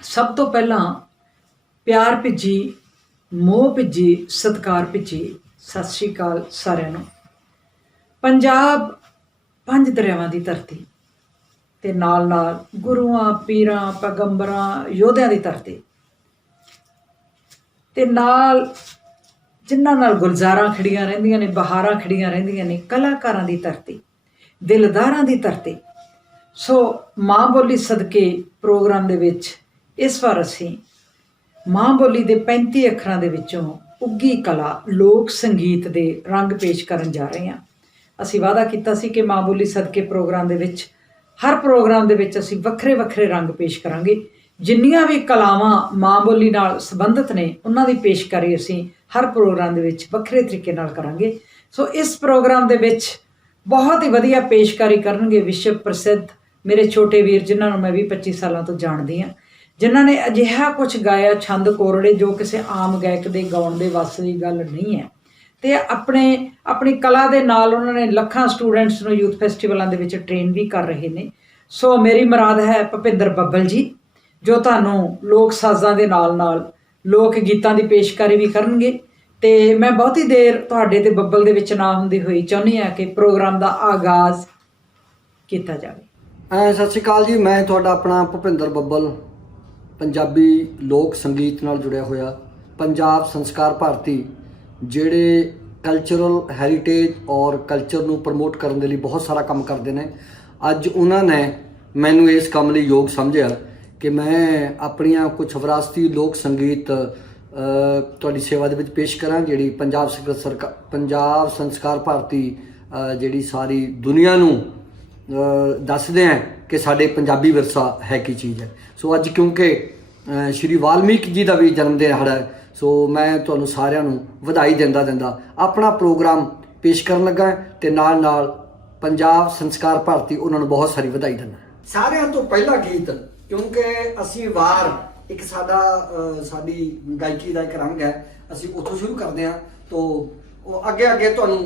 ਸਭ ਤੋਂ ਪਹਿਲਾਂ ਪਿਆਰ ਭਿੱਜੀ, ਮੋਹ ਭਿੱਜੀ, ਸਤਿਕਾਰ ਭਿੱਜੀ ਸਤਿ ਸ਼੍ਰੀ ਅਕਾਲ ਸਾਰਿਆਂ ਨੂੰ। ਪੰਜਾਬ 5 ਦਰਿਆਵਾਂ ਦੀ ਧਰਤੀ ਤੇ ਨਾਲ ਨਾਲ ਗੁਰੂਆਂ, ਪੀਰਾਂ, ਪੈਗੰਬਰਾਂ, ਯੋਧਿਆਂ ਦੀ ਧਰਤੀ ਤੇ ਨਾਲ ਜਿਨ੍ਹਾਂ ਨਾਲ ਗੁਲਜ਼ਾਰਾਂ ਖੜੀਆਂ ਰਹਿੰਦੀਆਂ ਨੇ, ਬਹਾਰਾਂ ਖੜੀਆਂ ਰਹਿੰਦੀਆਂ ਨੇ, ਕਲਾਕਾਰਾਂ ਦੀ ਧਰਤੀ, ਦਿਲਦਾਰਾਂ ਦੀ ਧਰਤੀ। ਸੋ ਮਾਂ ਬੋਲੀ ਸਦਕੇ ਪ੍ਰੋਗਰਾਮ ਦੇ ਵਿੱਚ ਇਸ ਵਾਰ ਅਸੀਂ ਮਾਂ ਬੋਲੀ ਦੇ 35 ਅੱਖਰਾਂ ਦੇ ਵਿੱਚੋਂ ਉੱਗੀ ਕਲਾ ਲੋਕ ਸੰਗੀਤ ਦੇ ਰੰਗ ਪੇਸ਼ ਕਰਨ ਜਾ ਰਹੇ ਹਾਂ। ਅਸੀਂ ਵਾਅਦਾ ਕੀਤਾ ਸੀ ਕਿ ਮਾਂ ਬੋਲੀ ਸਦਕੇ ਪ੍ਰੋਗਰਾਮ ਦੇ ਵਿੱਚ ਹਰ ਪ੍ਰੋਗਰਾਮ ਦੇ ਵਿੱਚ ਅਸੀਂ ਵੱਖਰੇ ਵੱਖਰੇ ਰੰਗ ਪੇਸ਼ ਕਰਾਂਗੇ। ਜਿੰਨੀਆਂ ਵੀ ਕਲਾਵਾਂ ਮਾਂ ਬੋਲੀ ਨਾਲ ਸੰਬੰਧਿਤ ਨੇ ਉਹਨਾਂ ਦੀ ਪੇਸ਼ਕਾਰੀ ਅਸੀਂ ਹਰ ਪ੍ਰੋਗਰਾਮ ਦੇ ਵਿੱਚ ਵੱਖਰੇ ਤਰੀਕੇ ਨਾਲ ਕਰਾਂਗੇ। ਸੋ ਇਸ ਪ੍ਰੋਗਰਾਮ ਦੇ ਵਿੱਚ ਬਹੁਤ ਹੀ ਵਧੀਆ ਪੇਸ਼ਕਾਰੀ ਕਰਨਗੇ ਵਿਸ਼ਵ ਪ੍ਰਸਿੱਧ ਮੇਰੇ ਛੋਟੇ ਵੀਰ, ਜਿਨ੍ਹਾਂ ਨੂੰ ਮੈਂ 20-25 ਸਾਲਾਂ ਤੋਂ ਜਾਣਦੀ ਹਾਂ, ਜਿਨ੍ਹਾਂ ਨੇ ਅਜਿਹਾ ਕੁਝ ਗਾਇਆ ਛੰਦ ਕੋਰੜੇ ਜੋ ਕਿਸੇ ਆਮ ਗਾਇਕ ਦੇ ਗਾਉਣ ਦੇ ਵੱਸ ਦੀ ਗੱਲ ਨਹੀਂ ਹੈ। ਅਤੇ ਆਪਣੀ ਕਲਾ ਦੇ ਨਾਲ ਉਹਨਾਂ ਨੇ ਲੱਖਾਂ ਸਟੂਡੈਂਟਸ ਨੂੰ ਯੂਥ ਫੈਸਟੀਵਲਾਂ ਦੇ ਵਿੱਚ ਟ੍ਰੇਨ ਵੀ ਕਰ ਰਹੇ ਨੇ। ਸੋ ਮੇਰੀ ਮੁਰਾਦ ਹੈ ਭੁਪਿੰਦਰ ਬੱਬਲ ਜੀ, ਜੋ ਤੁਹਾਨੂੰ ਲੋਕ ਸਾਜ਼ਾਂ ਦੇ ਨਾਲ ਨਾਲ ਲੋਕ ਗੀਤਾਂ ਦੀ ਪੇਸ਼ਕਾਰੀ ਵੀ ਕਰਨਗੇ। ਅਤੇ ਮੈਂ ਬਹੁਤੀ ਦੇਰ ਤੁਹਾਡੇ ਅਤੇ ਬੱਬਲ ਦੇ ਵਿੱਚ ਨਾ ਹੁੰਦੀ ਹੋਈ ਚਾਹੁੰਦੀ ਹਾਂ ਕਿ ਪ੍ਰੋਗਰਾਮ ਦਾ ਆਗਾਜ਼ ਕੀਤਾ ਜਾਵੇ। ਸਤਿ ਸ਼੍ਰੀ ਅਕਾਲ ਜੀ, ਮੈਂ ਤੁਹਾਡਾ ਆਪਣਾ ਭੁਪਿੰਦਰ ਬੱਬਲ, ਪੰਜਾਬੀ ਲੋਕ ਸੰਗੀਤ ਨਾਲ ਜੁੜਿਆ ਹੋਇਆ। ਪੰਜਾਬ ਸੰਸਕਾਰ ਭਾਰਤੀ ਜਿਹੜੇ ਕਲਚਰਲ ਹੈਰੀਟੇਜ ਔਰ ਕਲਚਰ ਨੂੰ ਪ੍ਰਮੋਟ ਕਰਨ ਦੇ ਲਈ ਬਹੁਤ ਸਾਰਾ ਕੰਮ ਕਰਦੇ ਨੇ, ਅੱਜ ਉਹਨਾਂ ਨੇ ਮੈਨੂੰ ਇਸ ਕੰਮ ਲਈ ਯੋਗ ਸਮਝਿਆ ਕਿ ਮੈਂ ਆਪਣੀਆਂ ਕੁਝ ਵਿਰਾਸਤੀ ਲੋਕ ਸੰਗੀਤ ਤੁਹਾਡੀ ਸੇਵਾ ਦੇ ਵਿੱਚ ਪੇਸ਼ ਕਰਾਂ, ਜਿਹੜੀ ਪੰਜਾਬ ਸੰਸਕਾਰ ਭਾਰਤੀ ਜਿਹੜੀ ਸਾਰੀ ਦੁਨੀਆ ਨੂੰ ਦੱਸਦੇ ਹੈ ਕਿ ਸਾਡੇ ਪੰਜਾਬੀ ਵਿਰਸਾ ਹੈ ਕੀ ਚੀਜ਼ ਹੈ। ਸੋ ਅੱਜ ਕਿਉਂਕਿ ਸ਼੍ਰੀ ਵਾਲਮੀਕ ਜੀ ਦਾ ਵੀ ਜਨਮ ਦਿਹਾੜਾ ਹੈ, ਸੋ ਮੈਂ ਤੁਹਾਨੂੰ ਸਾਰਿਆਂ ਨੂੰ ਵਧਾਈ ਦਿੰਦਾ ਆਪਣਾ ਪ੍ਰੋਗਰਾਮ ਪੇਸ਼ ਕਰਨ ਲੱਗਾ ਅਤੇ ਨਾਲ ਨਾਲ ਪੰਜਾਬ ਸੰਸਕਾਰ ਭਾਰਤੀ ਉਹਨਾਂ ਨੂੰ ਬਹੁਤ ਸਾਰੀ ਵਧਾਈ ਦਿੰਦਾ। ਸਾਰਿਆਂ ਤੋਂ ਪਹਿਲਾ ਗੀਤ, ਕਿਉਂਕਿ ਅਸੀਂ ਵਾਰ ਇੱਕ ਸਾਡੀ ਗਾਇਕੀ ਦਾ ਇੱਕ ਰੰਗ ਹੈ, ਅਸੀਂ ਉੱਥੋਂ ਸ਼ੁਰੂ ਕਰਦੇ ਹਾਂ। ਤੋ ਉਹ ਅੱਗੇ ਤੁਹਾਨੂੰ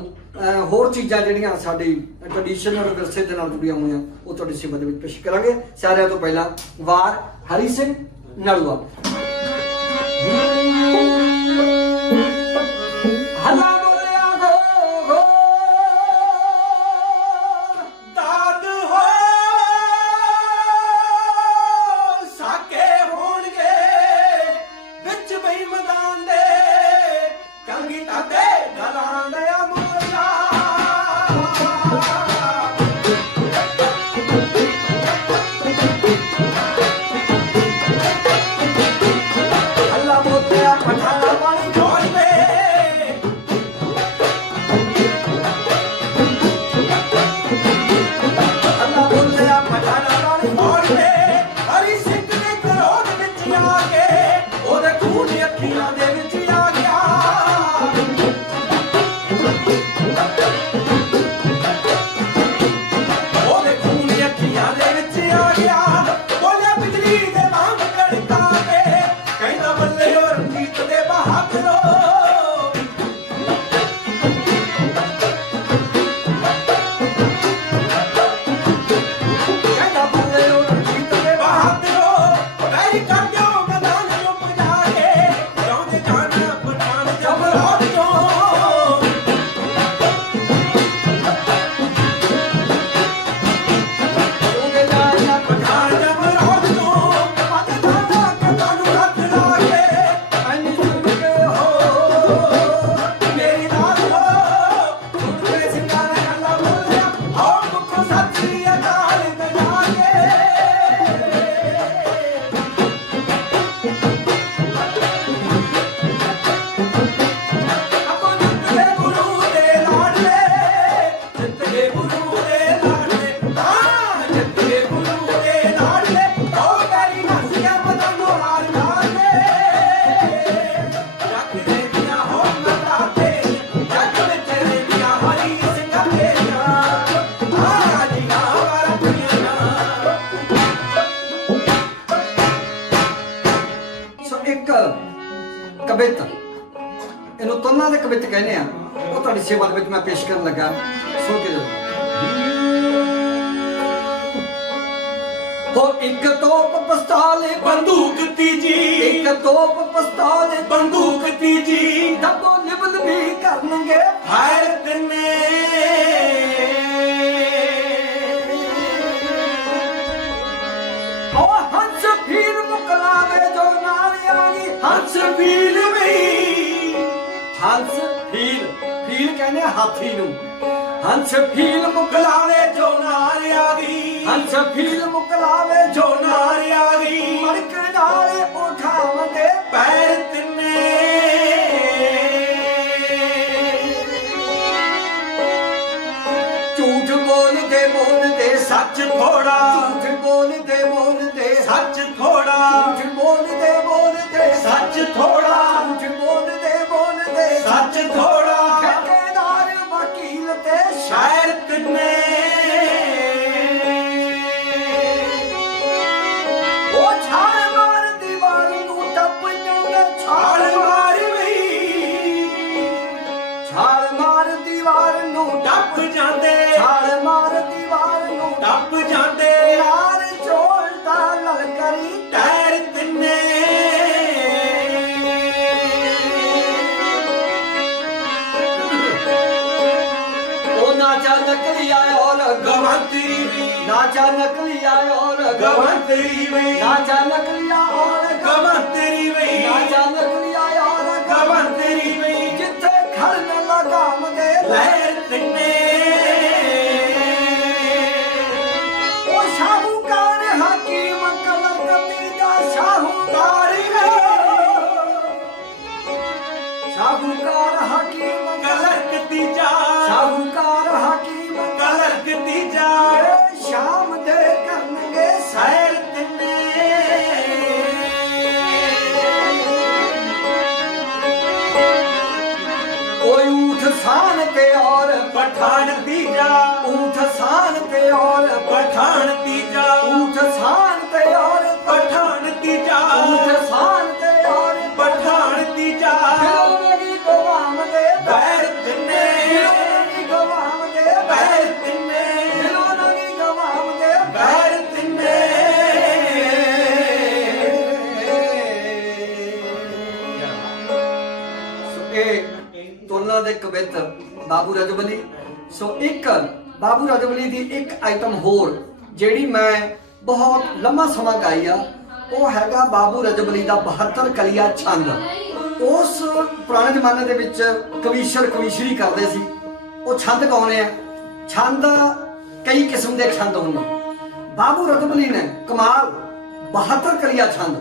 ਹੋਰ ਚੀਜ਼ਾਂ ਜਿਹੜੀਆਂ ਸਾਡੀ ਟ੍ਰੈਡੀਸ਼ਨਲ ਵਿਰਸੇ ਦੇ ਨਾਲ ਜੁੜੀਆਂ ਹੋਈਆਂ ਉਹ ਤੁਹਾਡੀ ਸੇਵਾ ਦੇ ਵਿੱਚ ਪੇਸ਼ ਕਰਾਂਗੇ। ਸਾਰਿਆਂ ਤੋਂ ਪਹਿਲਾਂ ਵਾਰ ਹਰੀ ਸਿੰਘ ਨਲੂਆ। ਕਵਿਤ, ਇਹਨੂੰ ਤੁਲਨਾ ਦੇ ਕਵਿਤ ਕਹਿੰਦੇ ਆ, ਉਹ ਤੁਹਾਡੀ ਸੇਵਾ ਦੇ ਵਿੱਚ ਮੈਂ ਪੇਸ਼ ਕਰਨ ਲੱਗਾ। ਸੁਣ ਕੇ हो एक तोप पिस्तौल बंदूक तीजी, एक तोप पिस्तौल बंदूक तीजी, डब्बो निबल भी करनगे भारत ने ओ हंस फिर मुकलावे जो नारियागी हंस फील में हंस फील फील कहने हाथी नू हंस फील मुकलावे जो नारियागी, हंस फील मुकलावे जो नारियागी, मड़क नाले उठावंदे भारत ने झूठ बोलदे सच थोड़ा, झूठ बोलदे सच थोड़ा, झूठ बोलदे सच थोड़ा, झूठ बोलदे सच थोड़ा, ठेकेदार वकील ते भारत ने ओ छाल मार दीवार नू टप जांदे छाल मार गई, छाल मार दीवार नू टप जांदे, छाल मार दीवार नू टप जांदे, यार चोलदा ललकरी भारत ने ओ नाचा नकली आया और गवंतरी भी, नाचा नकली आया और गवंतरी भी, नाचा नकली आया और गवंतरी भी, नाचा नकली आया और गवंतरी भी, जिथे खड़न लगाम दे भारत ने ओ शाहूकार हकीम कलकत्ती दा शाहूकार शाहूकार हकीम कलर्क तीजा, शाहूकार हकीम कलर्क तीजा, शाम दे करनगे भारत ने कोई ऊठ सान ते और पठान तीजा, ऊठ सान ते और पठान तीजा, ऊठ सान ते और पठान तीजा, ऊठ सान ते और पठान तीजा, दिलों गवाम दे भारत ने दिलों गवाम दे भारत ने दिलों गवाम दे भारत ने ਸੋ ਇਹ ਤੁਲਨਾ ਦੇ ਕਵਿਤ ਬਾਬੂ ਰਜਬਲੀ। ਸੋ ਇੱਕ ਬਾਬੂ ਰਜਬਲੀ ਦੀ ਇੱਕ ਆਈਟਮ ਹੋਰ ਜਿਹੜੀ ਮੈਂ ਬਹੁਤ ਲੰਮਾ ਸਮਾਂ ਗਾਈ ਆ, ਉਹ ਹੈਗਾ ਬਾਬੂ ਰਜਬਲੀ ਦਾ 72 ਕਲੀਆ ਛੰਦ। ਉਸ ਪੁਰਾਣੇ ਜ਼ਮਾਨੇ ਦੇ ਵਿੱਚ ਕਵੀਸ਼ਰ ਕਵੀਸ਼ਰੀ ਕਰਦੇ ਸੀ, ਉਹ ਛੰਦ ਗਾਉਂਦੇ ਆ। ਛੰਦ ਕਈ ਕਿਸਮ ਦੇ ਛੰਦ ਹੁੰਦੇ। ਬਾਬੂ ਰਜਬਲੀ ਨੇ ਕਮਾਲ 72 ਕਲੀਆ ਛੰਦ,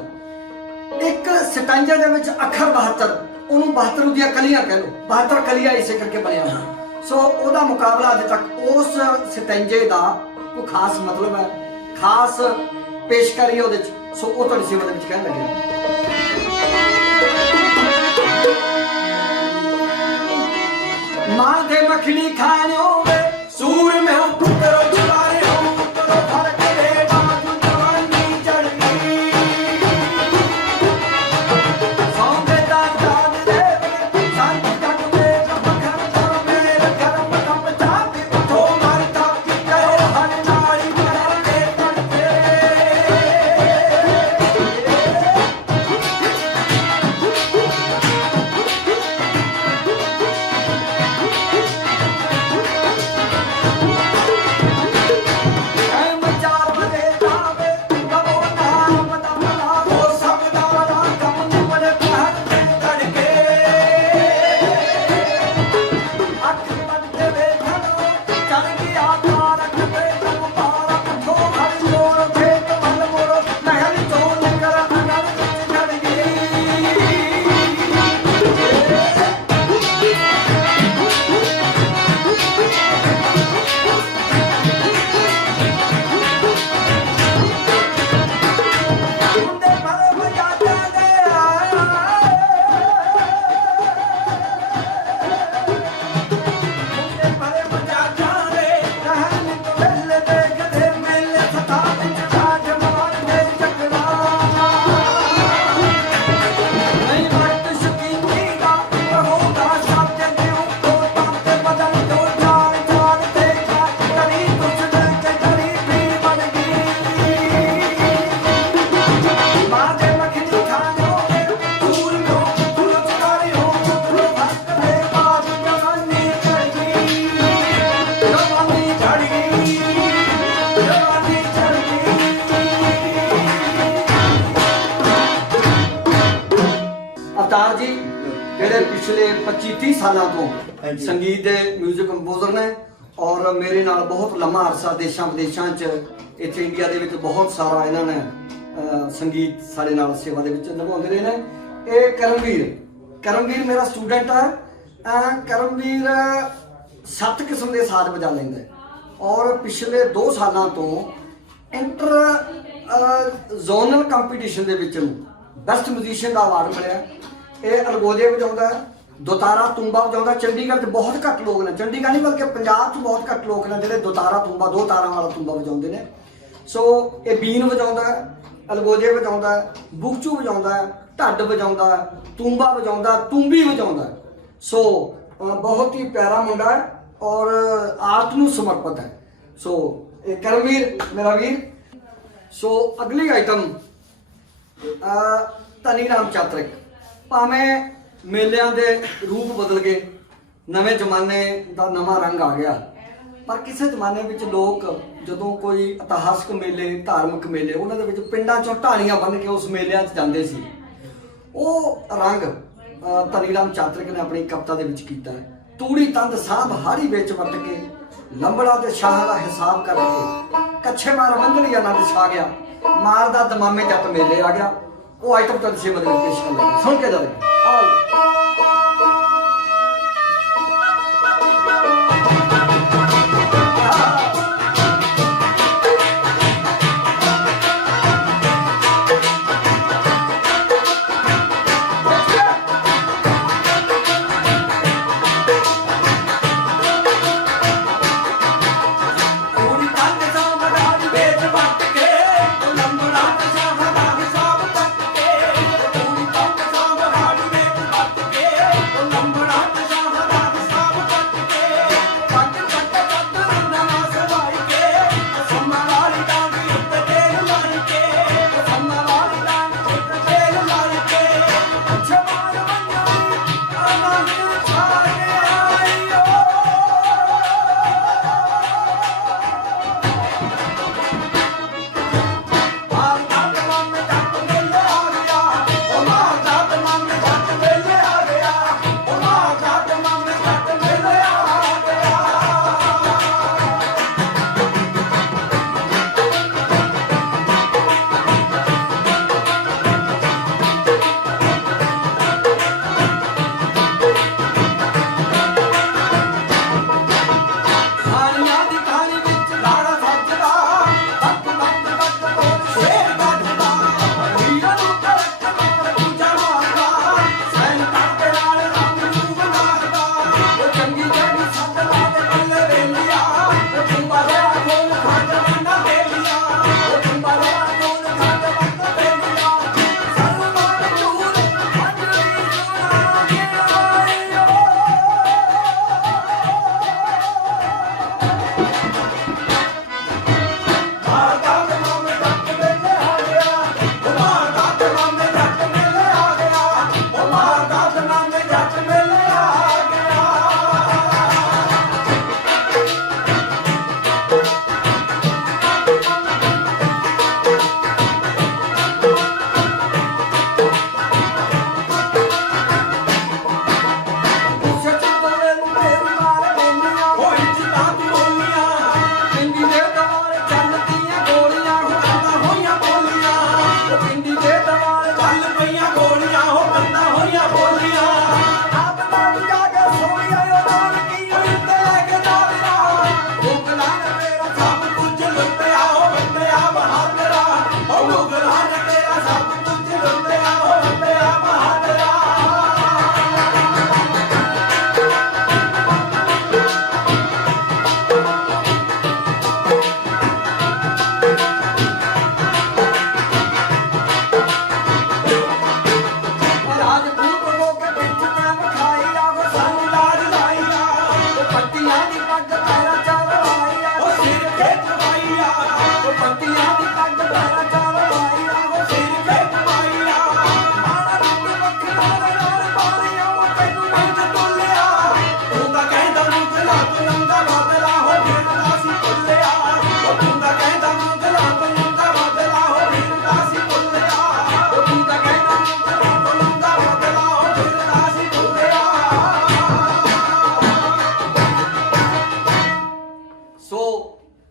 ਇੱਕ ਸਟੈਂਜੇ ਦੇ ਵਿੱਚ ਅੱਖਰ 72, ਉਹਨੂੰ 72 ਦੀਆਂ ਕਲੀਆਂ ਕਹਿ ਲਓ, 72 ਕਲੀਆਂ ਇਸੇ ਕਰਕੇ ਬਣਿਆ ਹੋਇਆ। ਸੋ ਉਹਦਾ ਮੁਕਾਬਲਾ ਅੱਜ ਤੱਕ ਉਸ ਸਟੈਂਜੇ ਦਾ ਕੋਈ ਖਾਸ ਮਤਲਬ ਹੈ, ਖਾਸ ਪੇਸ਼ਕਾਰੀ ਉਹਦੇ ਚ। ਸੋ ਉਹ ਤੁਹਾਡੀ ਸੇਵਾ ਦੇ ਵਿੱਚ ਕਹਿਣ ਲੱਗਿਆ। मां दे मखनी खाने वे सूर में हम पुत्रो जुलारे हम पुत्रो फरक दे बाजू जवानी चढ़ गई सौंदे दान दे शांति तक में मखन कर मेरे करम कप चाहते तो मरता की करो हर नारी करते करते ਜਿਹੜੇ ਪਿਛਲੇ 25-30 ਸਾਲਾਂ ਤੋਂ ਹਾਂਜੀ। ਸੰਗੀਤ ਦੇ 뮤직 ਕੰਪੋਜ਼ਰ ਨੇ ਔਰ ਮੇਰੇ ਨਾਲ ਬਹੁਤ ਲੰਮਾ ਅਰਸਾ ਦੇਸ਼ਾਂ ਵਿਦੇਸ਼ਾਂ 'ਚ ਇੱਥੇ ਇੰਡੀਆ ਦੇ ਵਿੱਚ ਬਹੁਤ ਸਾਰਾ ਇਹਨਾਂ ਨੇ ਸੰਗੀਤ ਸਾਡੇ ਨਾਲ ਸੇਵਾ ਦੇ ਵਿੱਚ ਨਿਭਾਉਂਦੇ ਰਹੇ ਨੇ। ਇਹ ਕਰਮਵੀਰ ਮੇਰਾ ਸਟੂਡੈਂਟ ਹੈ। ਕਰਮਵੀਰ 7 ਕਿਸਮ ਦੇ ਸਾਜ਼ ਵਜਾ ਲੈਂਦਾ ਹੈ ਔਰ ਪਿਛਲੇ 2 ਸਾਲਾਂ ਤੋਂ ਇੰਟਰ ਜ਼ੋਨਲ ਕੰਪੀਟੀਸ਼ਨ ਦੇ ਵਿੱਚ ਬੈਸਟ ਮਿਊਜ਼ੀਸ਼ੀਅਨ ਦਾ ਅਵਾਰਡ ਮਿਲਿਆ। ਇਹ ਅਲਗੋਜੇ ਵਜਾਉਂਦਾ ਹੈ, ਦੋਤਾਰਾ ਤੂੰਬਾ ਵਜਾਉਂਦਾ। ਚੰਡੀਗੜ੍ਹ 'ਚ ਬਹੁਤ ਘੱਟ ਲੋਕ ਨੇ, ਚੰਡੀਗੜ੍ਹ ਨਹੀਂ ਬਲਕਿ ਪੰਜਾਬ 'ਚ ਬਹੁਤ ਘੱਟ ਲੋਕ ਨੇ ਜਿਹੜੇ ਦੋਤਾਰਾ ਤੂੰਬਾ, 2 ਤਾਰਾਂ ਵਾਲਾ ਤੂੰਬਾ ਵਜਾਉਂਦੇ ਨੇ। ਸੋ ਇਹ ਬੀਨ ਵਜਾਉਂਦਾ ਹੈ, ਅਲਗੋਜੇ ਵਜਾਉਂਦਾ ਹੈ, ਬੁਕਚੂ ਵਜਾਉਂਦਾ ਹੈ, ਢੱਡ ਵਜਾਉਂਦਾ ਹੈ, ਤੂੰਬਾ ਵਜਾਉਂਦਾ, ਤੂੰਬੀ ਵਜਾਉਂਦਾ ਹੈ। ਸੋ ਬਹੁਤ ਹੀ ਪਿਆਰਾ ਮੁੰਡਾ ਹੈ ਔਰ ਆਰਟ ਨੂੰ ਸਮਰਪਿਤ ਹੈ। ਸੋ ਇਹ ਕਰਮਵੀਰ ਮੇਰਾ ਵੀਰ। ਸੋ ਅਗਲੀ ਆਈਟਮ ਧਨੀ ਰਾਮ ਚਾਤਰਿਕ। ਭਾਵੇਂ ਮੇਲਿਆਂ ਦੇ ਰੂਪ ਬਦਲ ਗਏ, ਨਵੇਂ ਜ਼ਮਾਨੇ ਦਾ ਨਵਾਂ ਰੰਗ ਆ ਗਿਆ, ਪਰ ਕਿਸੇ ਜ਼ਮਾਨੇ ਵਿੱਚ ਲੋਕ ਜਦੋਂ ਕੋਈ ਇਤਿਹਾਸਕ ਮੇਲੇ, ਧਾਰਮਿਕ ਮੇਲੇ, ਉਹਨਾਂ ਦੇ ਵਿੱਚ ਪਿੰਡਾਂ 'ਚੋਂ ਢਾਣੀਆਂ ਬੰਨ੍ਹ ਕੇ ਉਸ ਮੇਲਿਆਂ 'ਚ ਜਾਂਦੇ ਸੀ। ਉਹ ਰੰਗ ਧਨੀ ਰਾਮ ਚਾਤਰਿਕ ਨੇ ਆਪਣੀ ਕਵਿਤਾ ਦੇ ਵਿੱਚ ਕੀਤਾ ਹੈ। ਤੂੜੀ ਤੰਦ ਸਾਂਭ ਹਾੜੀ ਵਿੱਚ ਵਰਤ ਕੇ, ਲੰਬੜਾ ਤੇ ਸ਼ਾਹ ਦਾ ਹਿਸਾਬ ਕਰਕੇ, ਕੱਛੇ ਮਾਰ ਵੰਦੜੀਆਂ ਨਾਲ ਛਾ ਗਿਆ, ਮਾਰਦਾ ਦਮਾਮੇ ਜੱਟ ਮੇਲੇ ਆ ਗਿਆ। ਉਹ ਆਈਟਮ ਤਾਂ ਤੁਸੀਂ ਬਦਲ ਕੇ ਪੇਸ਼ ਕਰ ਲਓ, ਸੁਣ ਕੇ ਜਾਓ। ਪੂਰੀ ਤੰਦ ਸਾਂਭ ਹਾੜੀ ਵਿੱਚ ਵਰਤ ਕੇ, ਲੰਬੜਾ ਤੇ ਸ਼ਾਹ ਦਾ ਹਿਸਾਬ ਕੱਟ ਕੇ, ਪੂਰੀ ਤੰਦ ਸਾਂਭ ਹਾੜੀ ਵਿੱਚ ਵਰਤ ਕੇ,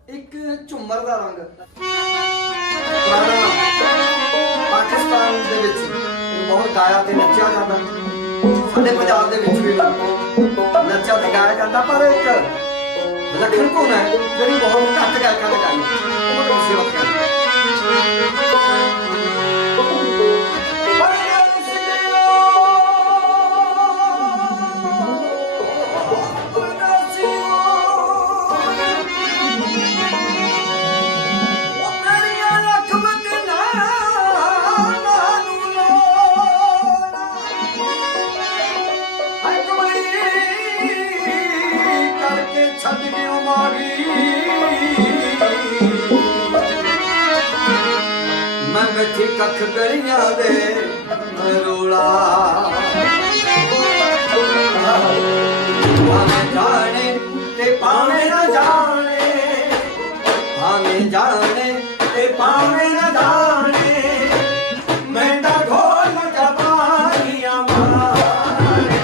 ਇੱਕ ਝੁੰਮਰ ਦਾ ਰੰਗ ਪੁਰਾਣਾ ਪਾਕਿਸਤਾਨ ਦੇ ਵਿੱਚ ਇਹਨੂੰ ਬਹੁਤ ਗਾਇਆ ਤੇ ਨੱਚਿਆ ਜਾਂਦਾ। ਸਾਡੇ ਪੰਜਾਬ ਦੇ ਵਿੱਚ ਵੀ ਨੱਚਿਆ ਤੇ ਗਾਇਆ ਜਾਂਦਾ, ਪਰ ਇੱਕ ਵਿਲੱਖਣ ਧੁਨ ਹੈ ਜਿਹੜੀ ਬਹੁਤ ਘੱਟ ਗਾਇਕਾਂ ਨੇ ਗਾਈ, ਉਹ ਮੈਂ ਸੇਵਾ ਕਰਦਾ। ਮੈਂ ਬੈਠੀ ਕੱਖ ਕਰੀਆਂ ਦੇ ਰੋਲਾ ਭਾਵੇਂ ਜਾਣੇ ਤੇ ਭਾਵੇਂ ਨਾ ਜਾਣੇ, ਭਾਵੇਂ ਜਾਣੇ ਤੇ ਭਾਵੇਂ ਨਾ ਜਾਣੇ, ਮੈਂ ਤਾਂ ਢੋਲ ਜਵਾਨੀਆਂ ਮਾਰੇ,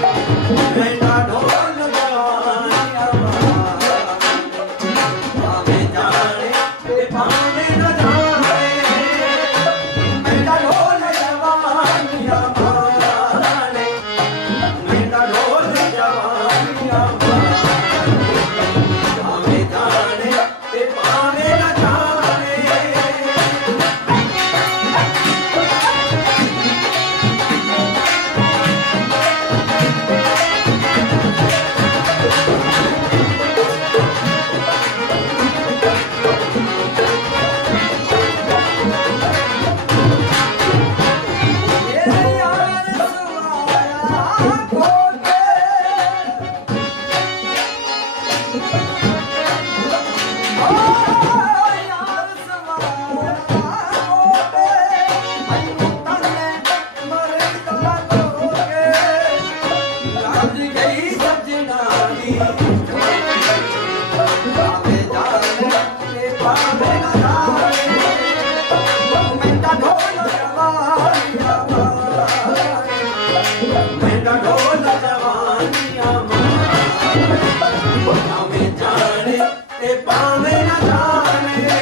ਮੈਂ ਤਾਂ ਢੋਲ ਜਵਾਨੀਆਂ ਮਾਰੇ, ਭਾਵੇਂ ਜਾਣੇ ਤੇ ਭਾਵੇਂ ਨਾ ਜਾਣੇ, ਮੈਂ ਤਾਂ ਢੋਲ ਜਵਾਨੀਆਂ ਮਾਰੇ, ਮੈਂ ਤਾਂ ਢੋਲ ਜਵਾਨੀਆਂ ਮਾਰੇ, ਭਾਵੇਂ ਜਾਣੇ ਤੇ ਭਾਵੇਂ ਨਾ ਜਾਣੇ। ਮੇਰੇ ਯਾਰ ਸਵਾਇਆ ਕੋਟੇ, ਓ ਯਾਰ ਸਵਾਇਆ ਕੋਟੇ, ਮੈਨੂੰ ਤਨੇ ਮਰੇ ਕਲਾ ਦੋਗੇ, ਲੱਜ ਗਈ ਸੱਜਣਾਈ, ਭਾਵੇਂ ਜਾਣੇ ਤੇ ਭਾਵੇਂ ਨਾ ਜਾਣੇ, ਮੈਂ ਤਾਂ ਢੋਲ ਜਵਾਨੀਆਂ ਮਾਰੇ, ਮੈਂ ਤਾਂ ਢੋਲ ਜਵਾਨੀਆਂ ਮਾਰੇ, ਭਾਵੇਂ ਜਾਣੇ ਤੇ ਭਾਵੇਂ ਨਾ ਜਾਣੇ।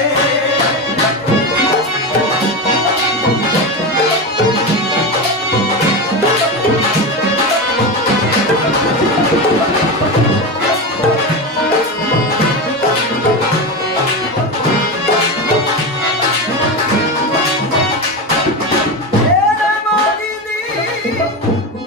ਮੇਰੇ ਮਾਗੀ ਦੀ ਸੁਣੀ ਸੁਣੀ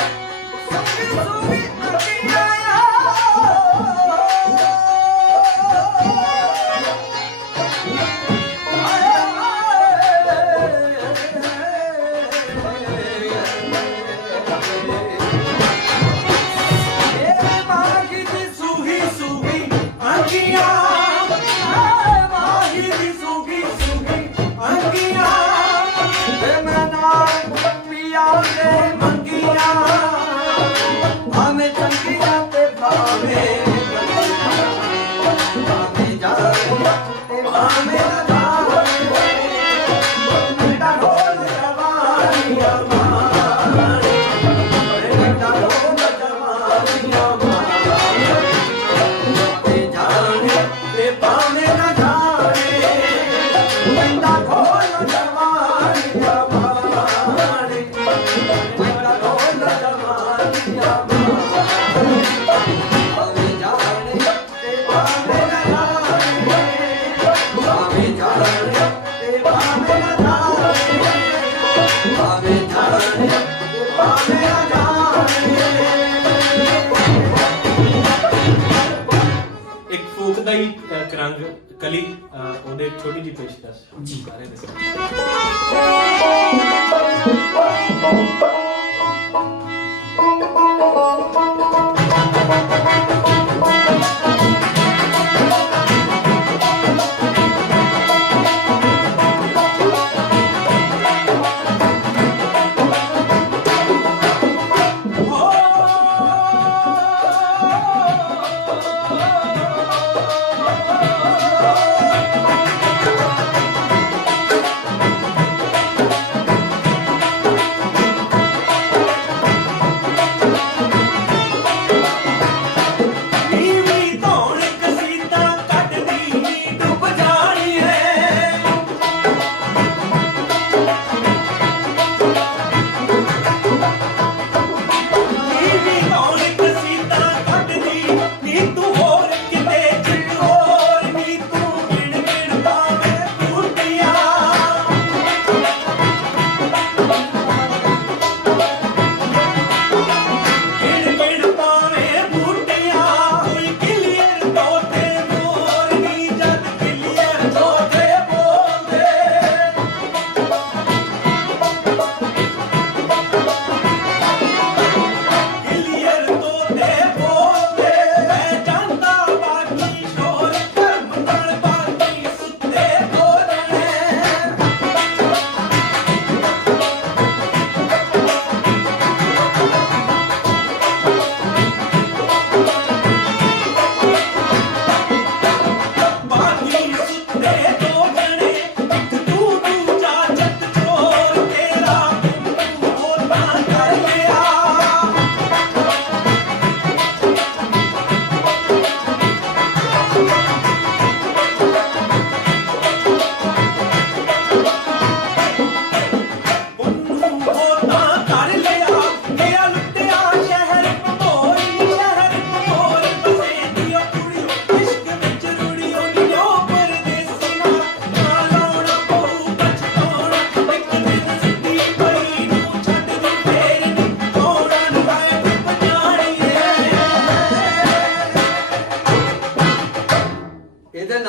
ਅੱਖੀਆਂ ਮੇਰੇ ਮਾਗੀ ਦੀ ਸੂਹੀ ਸੂਹੀ ਅੱਖੀਆਂ, ਮੇਰੇ ਮਾਗੀ ਦੀ ਸੂਹੀ ਸੂਹੀ ਅੱਖੀਆਂ, ਵੇ ਮੈਂ ਨਾਲ ਪੀਆ ਦੇ ਮੰਗੀਆਂ, ਭਾਵੇਂ ਚੰਗੀਆਂ ਤੇ ਭਾਵੇਂ ਮੰਗੀਆਂ, ਭਾਵੇਂ ਜਾਣੇ ਤੇ ਭਾਵੇਂ ਨਾ ਜਾਣੇ, ਮੈਂ ਤਾਂ ਢੋਲ ਜਵਾਨੀਆਂ ਮਾਰੇ, ਮੈਂ ਤਾਂ ਢੋਲ ਜਵਾਨੀਆਂ ਮਾਰੇ, ਭਾਵੇਂ ਜਾਣੇ ਤੇ ਭਾਵੇਂ ਨਾ ਜਾਣੇ, ਮੈਂ ਤਾਂ ਢੋਲ ਜਵਾਨੀਆਂ ਮਾਰੇ, ਮੈਂ ਤਾਂ ਢੋਲ ਜਵਾਨੀਆਂ ਮਾਰੇ, ਭਾਵੇਂ ਜਾਣੇ ਤੇ ਭਾਵੇਂ ਨਾ ਜਾਣੇ, ਭਾਵੇਂ ਜਾਣੇ ਤੇ ਭਾਵੇਂ ਨਾ ਜਾਣੇ, ਭਾਵੇਂ ਜਾਣੇ ਤੇ ਭਾਵੇਂ ਨਾ ਜਾਣੇ। ਇੱਕ ਫੋਕ ਦਾ ਹੀ ਕਰੰਗ ਕਲੀ, ਉਹਦੇ ਛੋਟੀ ਜਿਹੀ ਪੇਸ਼ਕਸ਼ ਜੀ ਬਾਰੇ ਦੱਸੋ। ਨੀਵੀਂ ਧੌਣ ਕਸੀਦਾ ਕੱਢਦੀ ਨੀ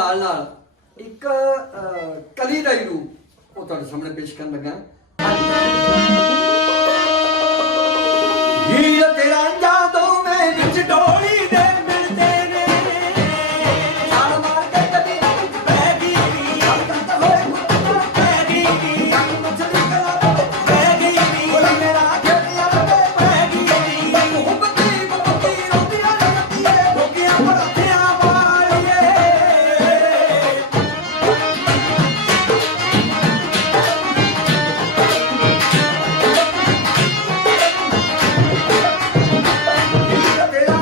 ਨਾਲ ਨਾਲ ਇੱਕ ਕਲੀ ਦਾ ਹੀ ਰੂਪ ਉਹ ਤੁਹਾਡੇ ਸਾਹਮਣੇ ਪੇਸ਼ ਕਰਨ ਲੱਗਾ। ਹੀਰ ਤੇਰਾ ਜਦੋਂ ਮੈਂ ਵਿੱਚ ਡੋਲੀ ਦੇ ਮਿਲਦੇ ਨੇ ਛਾਲ ਮਾਰ ਕੇ ਕਦੀ ਨਾ ਵਿੱਚ ਬਹਿ ਗਈ ਹਲਕਤ ਹੋਏ ਮੁੱਕਾ ਪੈ ਗਈ ਮਛਲੀ ਕਲਾ ਵਿੱਚ ਬਹਿ ਗਈ ਬੋਲੀ ਮੇਰਾ ਖੇਡਿਆ ਤੇ ਬਹਿ ਗਈ ਮੁਹੱਬਤੀ ਮੁਹੱਬਤੀ ਰੋਂਦੀਆਂ ਰੋਂਦੀਆਂ ਰੋਗੀਆਂ ਪਰਥਿਆਂ ਵਾਲੀਏ ਤੇਰਾ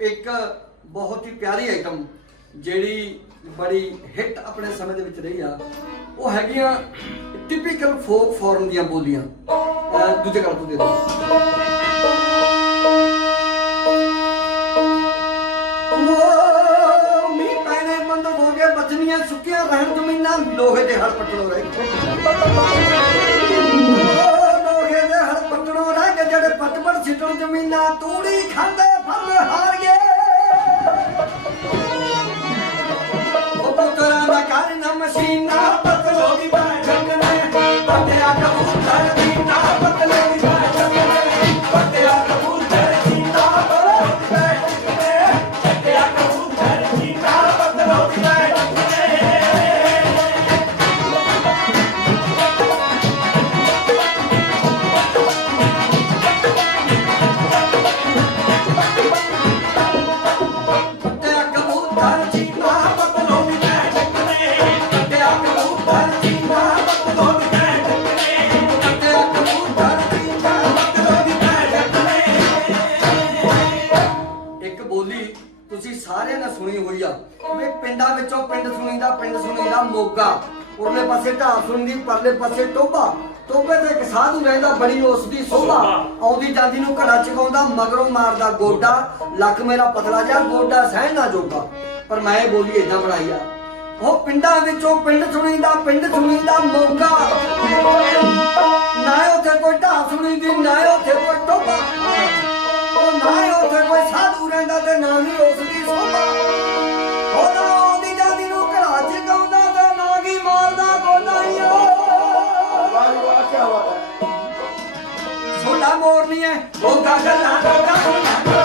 ਇੱਕ ਬਹੁਤ ਹੀ ਪਿਆਰੀ ਆਈਟਮ ਜਿਹੜੀ ਬੜੀ ਹਿੱਟ ਆਪਣੇ ਸਮੇਂ ਦੇ ਵਿੱਚ ਰਹੀ ਆ, ਉਹ ਹੈਗੀਆਂ ਟਿਪੀਕਲ ਫੋਕ ਫਾਰਮ ਦੀਆਂ ਬੋਲੀਆਂ। ਦੂਜੇ ਗੱਲ ਤੋਂ ਦੇ ਦਿਓ। ਮੀਂਹ ਪੈਣੇ ਬੰਦ ਹੋ ਗਏ, ਬਚਨੀਆਂ ਸੁੱਕੀਆਂ ਰਹਿਣ ਜ਼ਮੀਨਾਂ, ਲੋਹੇ ਦੇ ਹਲ ਪੱਟਣੋਂ ਰਹਿ ਗਏ। ਲੋਹੇ ਦੇ ਹਲ ਪੱਟਣੋਂ ਰਹਿ ਗਏ, ਜਿਹੜੇ ਪੱਟ ਸਿੱਟਣ ਜ਼ਮੀਨਾਂ, ਤੂੜੀ ਖਾਂਦੇ ਫਲ ਹਾਰ ਗਏ। ਉਹ ਪੁੱਤਰਾਂ ਦਾ ਘਰ ਨਾ ਮਸ਼ੀਨਾਂ, ਬਦਲੋ ਦੀ ਬੈਠਕ ਨੇ ਵੱਡਿਆ ਕਬੂਤਰ ਦੀ ਨਾ, ਬਦਲੋ ਦੀ ਬੈਠਕ ਨੇ ਵੱਡਿਆ ਕਬੂਤਰ ਦੀ ਨਾ, ਬਦਲੋ ਦੀ ਬੈਠਕ ਨੇ ਵੱਡਿਆ ਕਬੂਤਰ ਦੀ ਨਾ, ਬਦਲੋ ਦੀ ਬੈਠਕ ਨੇ। ਵੱਡਿਆ ਕਬੂਤਰ ਦੀ ਨਾ, ਬਦਲੋ ਦੀ ਬੈਠਕ ਨੇ ਵੱਡਿਆ ਕਬੂਤਰ ਦੀ ਨਾ, ਬਦਲੋ ਦੀ ਬੈਠਕ ਨੇ ਵੱਡਿਆ ਕਬੂਤਰ ਦੀ ਨਾ, ਬਦਲੋ ਦੀ ਬੈਠਕ ਨੇ। ਇੱਕ ਬੋਲੀ ਤੁਸੀਂ ਸਾਰਿਆਂ ਨੇ ਸੁਣੀ ਹੋਈ ਆ ਵੀ ਪਿੰਡਾਂ ਵਿੱਚੋਂ ਪਿੰਡ ਸੁਣੀਦਾ ਮੋਗਾ, ਉਰਲੇ ਪਾਸੇ ਢਾਬ ਸੁਣਦੀ, ਪਰਲੇ ਪਾਸੇ ਟੋਭਾ। ਟੋਭੇ ਤੇ ਇੱਕ ਸਾਧੂ ਰਹਿੰਦਾ, ਬੜੀ ਉਸ ਦੀ ਸੋਭਾ, ਆਉਂਦੀ ਜਾਂਦੀ ਨੂੰ ਘੜਾ ਚਕਾਉਂਦਾ, ਮਗਰੋਂ ਮਾਰਦਾ ਗੋਡਾ, ਲੱਕ ਮੇਰਾ ਪਤਲਾ ਜਿਹਾ ਗੋਡਾ ਸਹਿਣ ਨਾ ਜੋਗਾ। ਪਰ ਮੈਂ ਇਹ ਬੋਲੀ ਏਦਾਂ ਬਣਾਈ ਆ, ਉਹ ਪਿੰਡਾਂ ਵਿੱਚੋਂ ਪਿੰਡ ਸੁਣੀਦਾ ਮੋਗਾ, ਨਾ ਉੱਥੇ ਕੋਈ ਢਾਬ ਸੁਣੀਦੀ, ਨਾ ਉੱਥੇ ਕੋਈ ਟੋਭਾ, ਉਹ ਨਾ ਉੱਥੇ ਕੋਈ ਸਾਧੂ ਰਹਿੰਦਾ ਤੇ ਨਾ ਹੀ ਉਸ ਦੀ ਸੋਭਾ। ਉਹ ਨਾ ਆਉਂਦੀ ਜਾਂਦੀ ਨੂੰ ਘੜਾ ਚਕਾਉਂਦਾ ਤੇ ਨਾ ਹੀ ਮਾਰਦਾ ਗੋਡਾ ਹੀ। ਸੋਡਾ ਮੋਰਨੀ ਹੈ ਉਹ ਗੱਲਾਂ ਲੋਕਾਂ ਸੁਣਦਾ,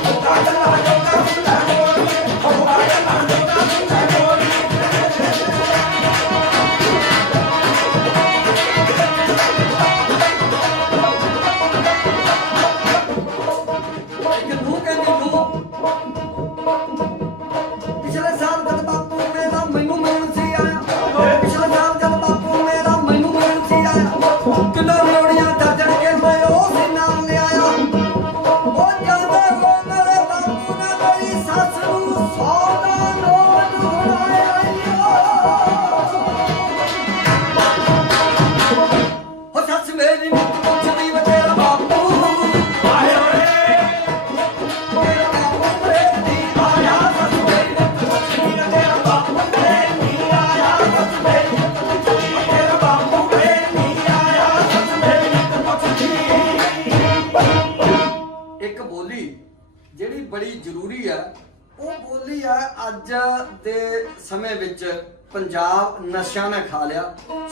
ਉਹ ਗੱਲਾਂ ਲੋਕਾਂ ਸੁਣਦਾ, ਉਹ ਗੱਲਾਂ ਲੋਕਾਂ ਸੁਣਦਾ। ਪਿਛਲੇ ਸਾਲ ਜਦ ਬਾਪੂ ਮੇਰਾ ਮੈਨੂੰ ਮਿਲਣ ਸੀ ਆਇਆ, ਪਿਛਲੇ ਸਾਲ ਜਦ ਬਾਪੂ ਮੇਰਾ ਮੈਨੂੰ ਮਿਲਣ ਸੀ ਆਇਆ, ਕਿਲੋ ਲੋੜੀਆਂ ਦਰਜਨ ਕੇ ਮੈਂ ਉਹ ਦੇ ਨਾਲ ਲਿਆਇਆ। ਉਹ ਜਾਂਦਾ ਹੋ ਮੇਰੇ ਬਾਪੂ ਨੇ ਮੇਰੀ ਸੱਸ ਨੂੰ 100 ਦਾ ਨੋਟ ਫੜਾਇਆ। ਉਹ ਸੱਸ ਮੇਰੀ ਨੂੰ ਪੁੱਛਦੀ ਵੇ ਤੇਰਾ ਬਾਪੂ ਆਏ ਹੋਏ, ਤੇਰਾ ਬਾਪੂ ਨਹੀਂ ਆਇਆ, ਸੱਸ ਮੇਰੀ ਨੂੰ ਪੁੱਛਦੀ ਵੇ ਤੇਰਾ ਬਾਪੂ ਨਹੀਂ ਆਇਆ, ਸੱਸ ਮੇਰੀ ਨੂੰ ਪੁੱਛਦੀ ਵੇ ਤੇਰਾ ਬਾਪੂ ਨਹੀਂ ਆਇਆ, ਸੱਸ ਮੇਰੀ ਨੂੰ ਪੁੱਛਦੀ। ਇੱਕ ਬੋਲੀ ਜਿਹੜੀ ਬੜੀ ਜ਼ਰੂਰੀ ਆ, ਉਹ ਬੋਲੀ ਆ ਅੱਜ ਦੇ ਸਮੇਂ ਵਿੱਚ ਪੰਜਾਬ ਨਸ਼ਿਆਂ ਨੇ ਖਾ ਲਿਆ,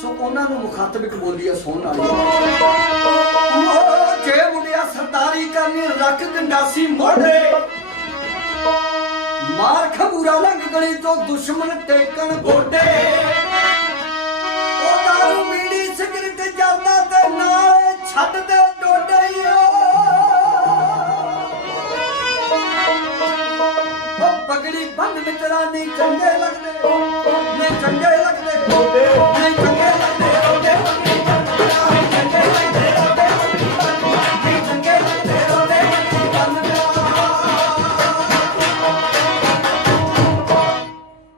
ਸੋ ਉਹਨਾਂ ਨੂੰ ਮੁਖਾਤਬਿਕ ਬੋਲੀ ਆ ਸੁਣਨ ਵਾਲੀ। ਉਹ ਜੇ ਮੁੰਡਿਆ ਸਰਦਾਰੀ ਕਰਨੀ ਰੱਖ ਗੰਡਾਸੀ ਮੋਢੇ, ਮਾਰ ਖਬੂਰਾ ਲੰਘ ਗਲੀ ਤੋਂ ਦੁਸ਼ਮਣ ਟੇਕਣ ਗੋਡੇ। ਉਹ ਦਾਰੂ ਬੀੜੀ ਸਿਗਰਟ ਜਾਂਦਾ ਤੇ ਨਾਲ ਛੱਡ ਦੇ ਡੋਡੇ। ਉਹ ਪਗੜੀ ਬੰਨ ਮਿੱਤਰਾਂ ਨਹੀਂ ਚੰਗੇ ਲੱਗਦੇ, ਨਹੀਂ ਚੰਗੇ ਲੱਗਦੇ ਡੋਡੇ, ਨਹੀਂ ਚੰਗੇ ਲੱਗਦੇ ਡੋਡੇ, ਨਹੀਂ ਚੰਗੇ ਲੱਗਦੇ ਡੋਡੇ, ਨਹੀਂ ਚੰਗੇ ਲੱਗਦੇ ਡੋਡੇ।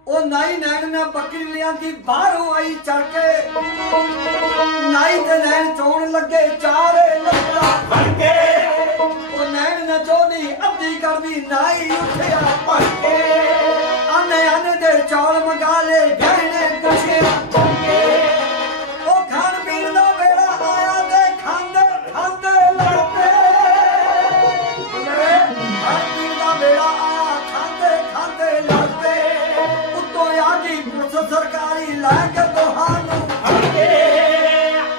ਉਹ ਨਾਈ ਨੈਣ ਨੇ ਬੱਕਰੀ ਲਿਆਂਦੀ ਬਾਹਰੋਂ ਆਈ ਚੜ ਕੇ, ਨਾਈ ਤੇ ਨੈਣ ਚੋਣ ਲੱਗੇ ਚਾਰੇ ਲੱਗਾ ਫੜ ਕੇ। ਉਹ ਨੈਣ ਨੇ ਚੋਦੀ ਅੱਧੀ ਕਰਦੀ, ਨਾਈ ਉੱਠਿਆ ਭੜ ਕੇ, ਆਨੇ ਦੇ ਚੌਲ ਮੰਗਾ ਲੈ ਗਹਿਣੇ ਕੁਛੇ ਭੜ ਕੇ। ਉਹ ਖਾਣ ਪੀਣ ਦਾ ਵੇਲਾ ਆਇਆ ਤੇ ਖਾਂਦੇ ਖਾਂਦੇ ਲੜ ਪਏ। ਖਾਣ ਪੀਣ ਦਾ ਵੇਲਾ ਆਇਆ, ਖਾਂਦੇ ਖਾਂਦੇ ਲੜ ਪਏ। ਉੱਤੋਂ ਆ ਗਈ ਪੁਲਿਸ ਸਰਕਾਰੀ ਲੈ ਕੇ ਤੁਹਾਨੂੰ ਫੜ ਕੇ।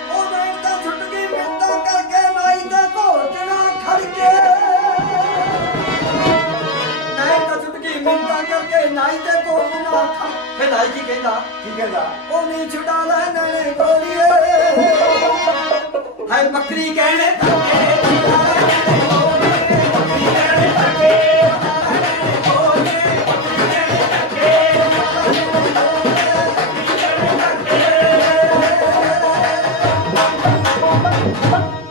ਉਹ ਨੈਣ ਤਾਂ ਛੁੱਟ ਗਈ ਮਿੰਤਾਂ ਕਰਕੇ, ਨਾਈ ਤੇ ਘੋਟਣਾ ਖੜ ਕੇ। ਨਾਈ ਤਾਂ ਛੁੱਟ ਗਈ ਮਿੰਤਾਂ ਕਰਕੇ, ਨਾਈ ਤੇ ਘੋਟਣਾ ਖੜ। ਫਿਰ ਨਾਈ ਕੀ ਕਹਿੰਦਾ ਉਹ ਨਹੀਂ ਛੁਡਾ ਲੈ ਨੈਣੇ ਗੋਲੀਏ, ਹਾਏ ਬੱਕਰੀ ਕਹਿਣੇ ਧੱਕੇ, ਬੱਕਰੀ ਕਹਿਣੇ ਧੱਕੇ,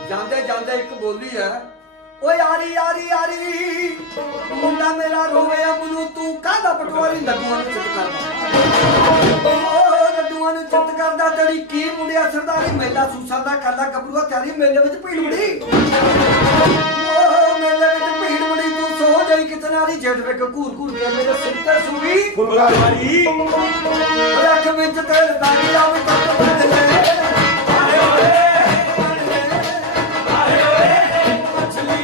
ਜਾਂਦੇ ਜਾਂਦੇ ਇੱਕ ਬੋਲੀ ਹੈ, ਓ ਯਾਰੀ ਯਾਰੀ ਯਾਰੀ ਮੁੰਡਾ ਮੇਰਾ ਰੋਵੇ ਅਮਨੂ ਤੂੰ ਕਾਹਦਾ ਪਟਵਾਰੀ ਲੱਡੂਆਂ ਨੂੰ ਚਿੱਤ ਕਰਦਾ ਓ ਲੱਡੂਆਂ ਨੂੰ ਚਿੱਤ ਕਰਦਾ ਤੇਰੀ ਕੀ ਮੁੰਡਿਆ ਸਰਦਾਰੀ ਮੇਲਾ ਸੂਸਾਂ ਦਾ ਕਾਲਾ ਗੱਭਰੂਆ ਤੇਰੀ ਮੇਲੇ ਵਿੱਚ ਭੀੜ ਬੜੀ ਓ ਮੇਲੇ ਵਿੱਚ ਭੀੜ ਬੜੀ ਤੂੰ ਸੋ ਜਾਈ ਕਿਤਨਾ ਦੀ ਜੱਟ ਵੇਖ ਘੂਰ ਘੂਰ ਕੇ ਮੇਰੇ ਸਿਰ ਤੇ ਸੂਈ ਫੁਲਕਾਰੀ ਅੱਖ ਵਿੱਚ ਤੇਲ ਦਾਗੀ ਆਵੇ ਤੱਕ ਬਣ ਲੈ ਆਏ ਓਏ ਆਏ ਓਏ ਮਛਲੀ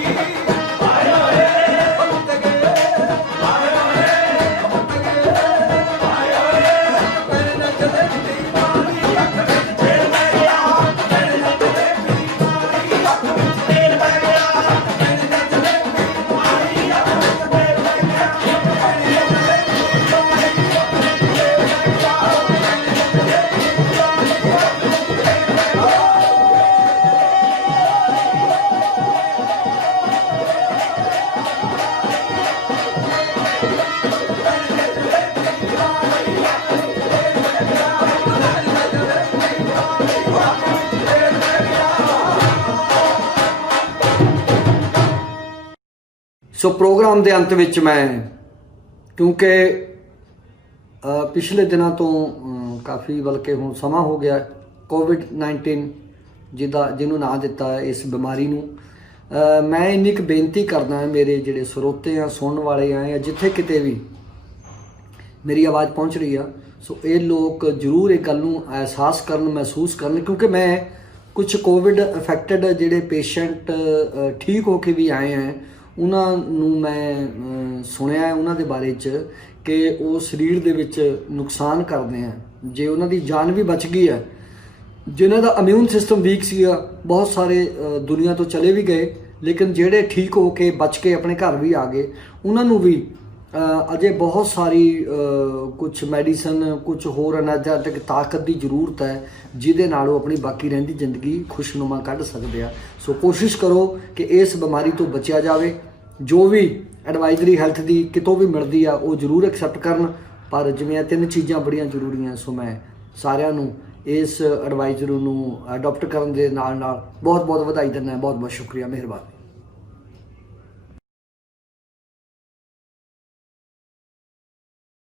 ਆਏ ਓਏ ਉੱਡ ਗਏ ਆਏ ਓਏ ਉੱਡ ਗਏ ਆਏ ਓਏ ਮੇਰੇ ਨਾਲ ਚਲੇ ਦੀ ਮਾਰੀ ਅੱਖ ਵਿੱਚ ਤੇਲ ਪੈ ਗਿਆ ਮੇਰੇ ਨੱਕ ਤੇ ਪੀੜੀ ਮਾਰੀ ਅੱਖ ਵਿੱਚ ਤੇਲ ਪੈ ਗਿਆ ਮੇਰੇ ਨਾਲ ਚਲੇ ਦੀ ਮਾਰੀ ਅੱਖ ਵਿੱਚ ਤੇਲ ਪੈ ਗਿਆ ਮੇਰੇ ਨਾਲ ਚਲੇ ਸੋ ਪ੍ਰੋਗਰਾਮ ਦੇ ਅੰਤ ਵਿੱਚ ਮੈਂ ਕਿਉਂਕਿ ਪਿਛਲੇ ਦਿਨਾਂ ਤੋਂ ਕਾਫੀ ਬਲਕਿ ਹੁਣ ਸਮਾਂ ਹੋ ਗਿਆ ਕੋਵਿਡ-19 ਜਿਹਨੂੰ ਨਾਂ ਦਿੱਤਾ ਹੈ ਇਸ ਬਿਮਾਰੀ ਨੂੰ ਮੈਂ ਇੰਨੀ ਕੁ ਬੇਨਤੀ ਕਰਦਾ ਹਾਂ ਮੇਰੇ ਜਿਹੜੇ ਸਰੋਤੇ ਆ ਸੁਣਨ ਵਾਲੇ ਆ ਜਾਂ ਜਿੱਥੇ ਕਿਤੇ ਵੀ ਮੇਰੀ ਆਵਾਜ਼ ਪਹੁੰਚ ਰਹੀ ਆ ਸੋ ਇਹ ਲੋਕ ਜ਼ਰੂਰ ਇਹ ਗੱਲ ਨੂੰ ਅਹਿਸਾਸ ਕਰਨ ਮਹਿਸੂਸ ਕਰਨ ਕਿਉਂਕਿ ਮੈਂ ਕੁਝ ਕੋਵਿਡ ਅਫੈਕਟਡ ਜਿਹੜੇ ਪੇਸ਼ੈਂਟ ਠੀਕ ਹੋ ਕੇ ਵੀ ਆਏ ਆ ਉਹਨਾਂ ਨੂੰ ਮੈਂ ਸੁਣਿਆ ਉਹਨਾਂ ਦੇ ਬਾਰੇ 'ਚ ਕਿ ਉਹ ਸਰੀਰ ਦੇ ਵਿੱਚ ਨੁਕਸਾਨ ਕਰਦੇ ਆ ਜੇ ਉਹਨਾਂ ਦੀ ਜਾਨ ਵੀ ਬਚ ਗਈ ਹੈ ਜਿਨ੍ਹਾਂ ਦਾ ਇਮਿਊਨ ਸਿਸਟਮ ਵੀਕ ਸੀਗਾ ਬਹੁਤ ਸਾਰੇ ਦੁਨੀਆ ਤੋਂ ਚਲੇ ਵੀ ਗਏ ਲੇਕਿਨ ਜਿਹੜੇ ਠੀਕ ਹੋ ਕੇ ਬਚ ਕੇ ਆਪਣੇ ਘਰ ਵੀ ਆ ਗਏ ਉਹਨਾਂ ਨੂੰ ਵੀ ਅਜੇ ਬਹੁਤ ਸਾਰੀ ਕੁਝ ਮੈਡੀਸਨ ਕੁਝ ਹੋਰ ਐਨਰਜੈਟਿਕ ਤਾਕਤ ਦੀ ਜ਼ਰੂਰਤ ਹੈ ਜਿਹਦੇ ਨਾਲ ਉਹ ਆਪਣੀ ਬਾਕੀ ਰਹਿੰਦੀ ਜ਼ਿੰਦਗੀ ਖੁਸ਼ਨੁਮਾ ਕੱਢ ਸਕਦੇ ਆ ਸੋ ਕੋਸ਼ਿਸ਼ ਕਰੋ ਕਿ ਇਸ ਬਿਮਾਰੀ ਤੋਂ ਬਚਿਆ ਜਾਵੇ ਜੋ ਵੀ ਐਡਵਾਈਜ਼ਰੀ ਹੈਲਥ ਦੀ ਕਿਤੋਂ ਵੀ ਮਿਲਦੀ ਆ ਉਹ ਜ਼ਰੂਰ ਐਕਸੈਪਟ ਕਰਨ ਪਰ ਜਿਵੇਂ ਇਹ 3 ਚੀਜ਼ਾਂ ਬੜੀਆਂ ਜ਼ਰੂਰੀਆਂ ਸੋ ਮੈਂ ਸਾਰਿਆਂ ਨੂੰ ਇਸ ਐਡਵਾਈਜ਼ਰੀ ਨੂੰ ਅਡਾਪਟ ਕਰਨ ਦੇ ਨਾਲ ਬਹੁਤ ਬਹੁਤ ਵਧਾਈ ਦਿੰਦਾ ਬਹੁਤ ਬਹੁਤ ਸ਼ੁਕਰੀਆ ਮਿਹਰਬਾਨੀ